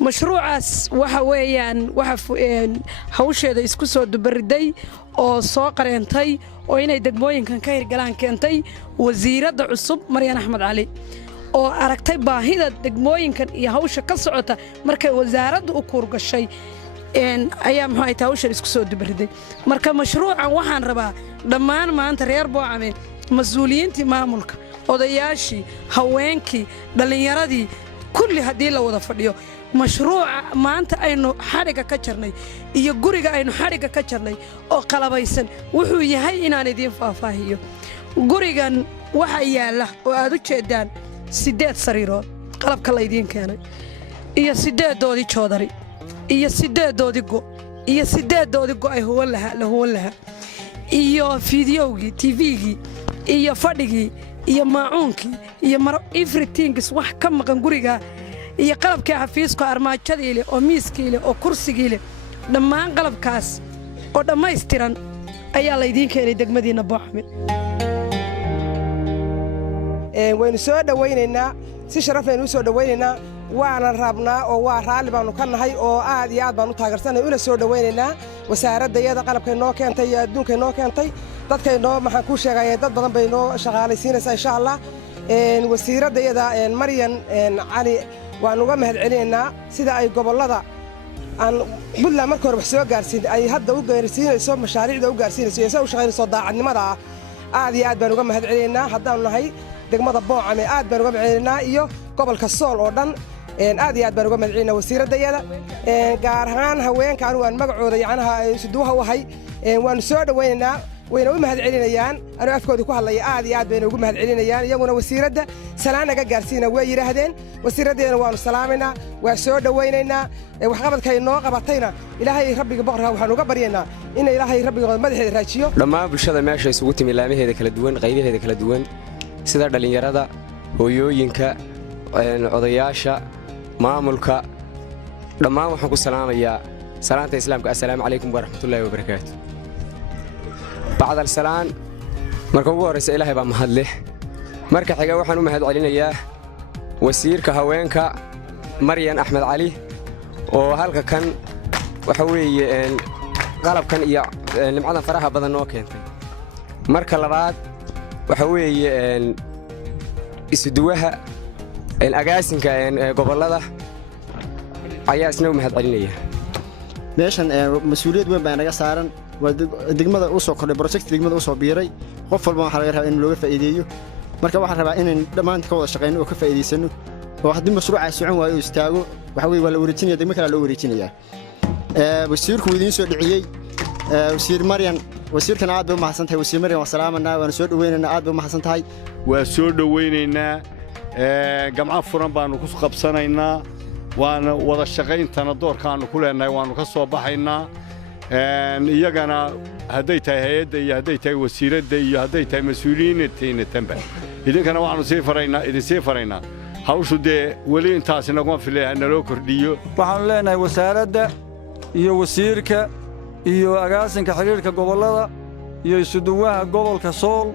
مشروعاس waxa weeyaan hawsheeda isku soo dubariday oo soo qareentay oo inay degmooyinkan ka hirgalaan keentay wasiiradda cusub Maryan Axmed Cali oo aragtay baahida degmooyinkan iyo hawsha ka socota markay wasaaraddu u kurgashay ayaa maxay tahay hawsha isku soo dubariday marka mashruucan waxaan rabaa dhammaan maanta reer Boocame mas'uuliyiintii maamulka odayaashii haweenkii dhalinyaradii kulli hadii la wada fadhiyo mashruuca maanta aynu xariga ka jarnay iyo guriga aynu xariga ka jarnay oo qalabaysan wuxuu yahay inaan idin faahfaahiyo gurigan waxa yaala oo aad u jeedaan 8 sariirood qalabka la idin keenay iyo 8 doodi joodari iyo 8 doodi go iyo 8 doodi go ay huwan laha iyo fiidiyowgii TV-gii iyo fadhigii iyo maacuunkii iyo maro everything wax ka maqan guriga iyo qalabka xafiiska armaajadii leh oo miiskii leh oo kursigii leh dhammaan qalabkaas oo dhammaystiran ayaa la idin keenay degmadiina Boocame waynu soo dhawaynaynaa si sharaf leh u soo dhawaynaynaa waana rabnaa oo waa raali baanu ka nahay oo aad iyo aad baan u taageersanahay una soo dhawaynaynaa wasaaradda qalabka noo keentay iyo adduunka noo keentay dadkay noo maxaan ku sheegay dad badan bay noo shaqaalaysiinaysaa insha Allah wasiiradda Maryan Cali waan uga mahadcelinaynaa sida ay gobolada aan Puntland markii hore wax soo gaarsiin ay hadda u gaarsiinayso mashaariicda u gaarsiinayso ee soo shaqeynayso daacadnimada aad iyo aad baan uga mahadcelinaynaa haddaan nahay degmada Boocame aad baan uga mahadcelinaynaa iyo gobolka Sool oo dhan aad iyo aad baan uga mahadcelinaynaa wasiiradda gaar ahaan haweenka anigu aan magacooda yacnaha isuduwaha u ahay waan soo dhawaynaynaa wayna u mahadcelinayaan anuu afkooda ku hadlay aad iyo aad bayna ugu mahadcelinayaan iyaguna wasiiradda salaan naga gaarsiina way yiraahdeen wasiiraddeena waanu salaamayna waa soo dhawaynaynaa wax qabadkay noo qabatayna ilaahay rabbiga boqorka waxaan uga baryaynaa in ilaahay rabbiga madaxeeda raajiyo dhammaan bulshada meesha isugu timi laamaheeda kala duwan qaybaheeda kala duwan sida dhalinyarada hooyooyinka odayaasha maamulka dhammaan waxaan ku salaamayaa salaanta islaamka assalaamu calaykum wa rahmatullaahi wa barakaatuh بعد السلام مركب ورس إلهي بمهدله مركب حاجة وحنا مهدعلنا إياه وسير كهوينك مريم أحمد علي وهلك كان وحوي قلب كان إياه لمعنا فرحة بدن نوكين مركب لبعض وحوي يسدوها الأجاسن كان قبل هذا عياسنا ومهدعلنا إياه meeshan mas'uuliyad weyn baan naga saaran degmada u soo kordhay project degmada u soo biiray qof walba waxa laga rabaa in looga faa'iideeyo marka waxaan rabaa in dhammaan ka wada shaqeyno oo ka faa'iideysano oo haddii mashruuca socon waayo istaago waxa weey waa la wareejinayaa degmo kale loo wareejinayaa wasiirku idiin soo dhiciyay wasiir Maryan wasiirkan aad buu mahadsantahay wasiir Maryan waa salaamanaa waan soo dhaweynaynaa aad buu mahadsantahay waa soo dhaweynaynaa gamca furan baanu ku qabsanaynaa waana wada shaqayntana doorkaanu ku leenahay waanu ka soo baxaynaa iyagana hadday tahay hay'adda iyo hadday tahay wasiiradda iyo hadday tahay mas'uuliyiinteena tanba idinkana waxaanu sii faraynaa hawshu dee weli intaas naguma filayna naloo kordhiyo waxaanu leenahay wasaaradda iyo wasiirka iyo agaasinka xiriirka gobolada iyo isuduwaha gobolka Sool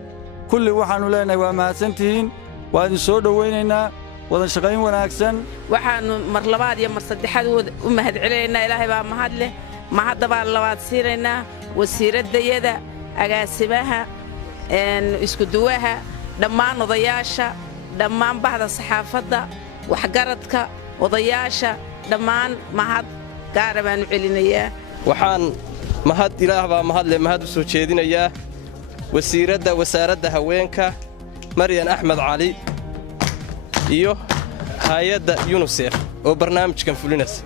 kulli waxaanu leenahay waa mahadsantihiin waa idin soo dhaweynaynaa wada shaqayn wanaagsan waxaanu mar labaad iyo mar saddexaad u mahadcelinaynaa ilaahay baa mahad leh mahad baa labaad siinaynaa wasiiradda agaasimaha isku duwaha dhammaan odayaasha dhammaan bahda saxaafadda waxgaradka odayaasha dhammaan mahad gaar baan u celinayaa waxaan mahad ilaah baa mahad leh mahad u soo jeedinayaa wasaaradda haweenka Maryan Axmed Cali iyo hay'adda UNICEF oo barnaamijkan fulinaysa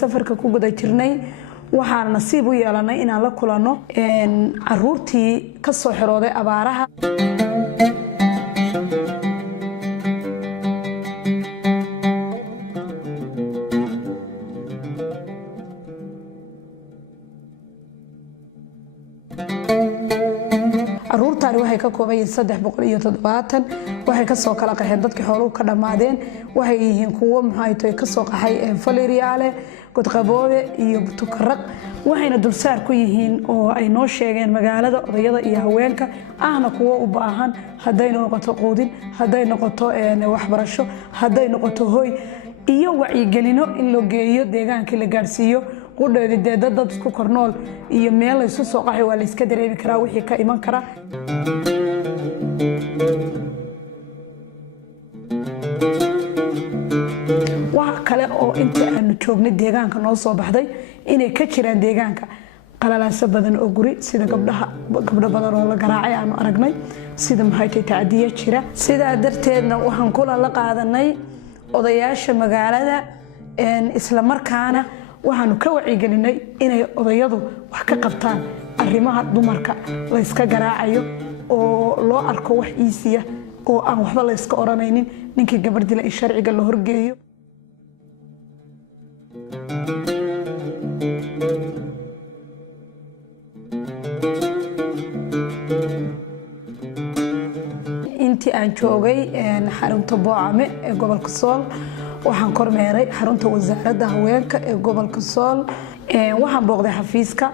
safarka ku guda jirnay waxaan nasiib u yeelanay inaan la kulanno caruurtii ka soo xirooday abaaraha. caruurtaani waxay ka kooban yihiin 370 waxay ka soo kala qaxeen dadkii xooluhu ka dhamaadeen waxay yihiin kuwo maxay ka soo qaxay Faleriyaale Godqaboobe iyo Tukaraq waxayna dulsaar ku yihiin oo ay noo sheegeen magaalada odayada iyo haweenka ahna kuwo u baahan haday noqoto qoodin haday noqoto waxbarasho haday noqoto hoy iyo wacyigelino in loo geeyo deegaanka la gaarsiiyo qudheedii dad isku kornool iyo meel ay soo qaxay waa la iska dareemi karaa wixii ka iman kara. waxa kale oo inta aanu joognay deegaanka noo soo baxday inay ka jiraan deegaanka qalalaasa badan oo guri sida gabdho badan oo la garaacay aanu aragnay sida maxay taadiye jira sida darteedna waxaan kula la qaadanay odayaasha magaalada isla markaana waxaanu ka wacyigelinay inay odayadu wax ka qabtaan arrimaha dumarka la iska garaacayo oo loo arko wax iisiya oo aan waxba la iska oranaynin ninkii gabardila in sharciga la horgeeyo. intii aan joogay xarunta Boocame ee gobolka Sool waxaan kormeeray xarunta wasaaradda haweenka ee gobolka Sool waxaan booqday xafiiska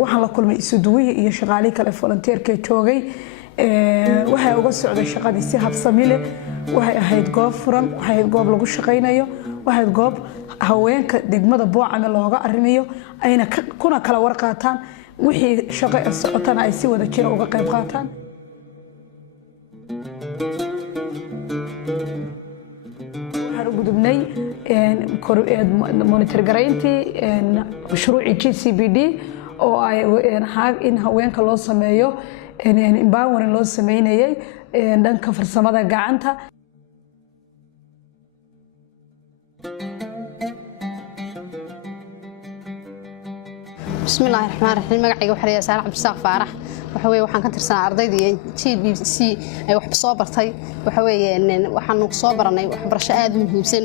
waxaan la kulmay isuduwihii iyo shaqaale kale volunteerka joogay waxay uga socday shaqadii si habsami leh waxay ahayd goob furan waxay ahayd goob lagu shaqeynayo waxay ahayd goob haweenka degmada Boocame looga arrimiyo ayna kuna kala warqaataan wixii shaqo socotana ay si wada jir uga qayb qaataan. gudubnay monitor garayntii mashruuci GCBD oo ay in haweenka loo sameeyo empowering loo sameeyay dhanka farsamada gacanta. bismillaahi raxmaani raxiim magacayga waxa la yiraahdaa Saalax Cabdisaaq Faarax waxa weeye waxaan ka tirsanaa ardaydii GBC ay wax soo bartay waxa weeye waxaan soo baranay waxbarasho aad u muhiimsan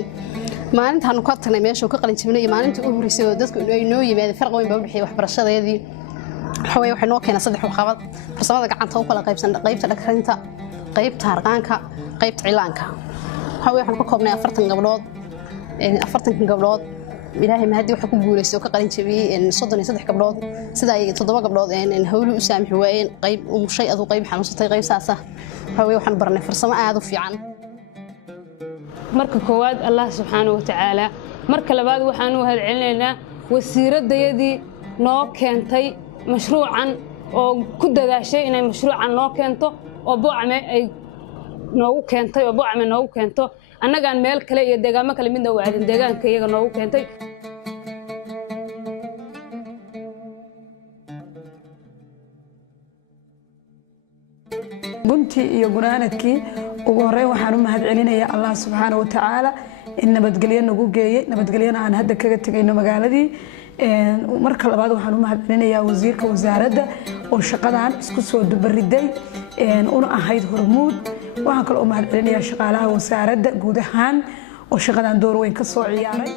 maalintaan ku tagnay meesha ka qalin jabinay maalintii ugu horeysay oo dadku ay noo yimaadeen farq weyn baa u dhaxay waxbarashadeedii waxa weeye waxay noo keenay saddex waxqabad farsamada gacanta oo kala qaybsan qaybta dhaqaynta qaybta harqaanka qaybta cilaanka waxa weeye waxaan ka koobnay 40 gabdhood ilaahay ma hadii waxa ku guuleysay oo ka qalin jabiyay 33 gabdhood sida ay 7 gabdhood hawlu u saamixi waayeen qayb umushay adu qayb xanuunsatay qayb saasa waxa weeye waxaan baranay farsamo aad u fiican. marka koowaad Allah subhanahu wa ta'ala marka labaad waxaan u hadcelinaynaa wasiiradayadii noo keentay mashruucan oo ku dadaashay inay mashruucan noo keento oo Boocame ay noogu keentay oo Boocame noogu keento annagaan meel kale iyo deegaamo kale midna u aadin deegaanka iyaga noogu keentay. guntii iyo gunaanadkii ugu horeyn waxaan u mahadcelinayaa Allah subhanahu wa ta'ala in nabadgelyo nagu geeyay nabadgelyana aan hadda kaga tagayno magaaladii marka labaad waxaan u mahadcelinayaa wasiirka wasaaradda oo shaqadan isku soo dubariday una ahayd hormuud waxaan kale oo mahadcelinayaa shaqaalaha wasaaradda guud ahaan oo shaqadan door weyn ka soo ciyaaray.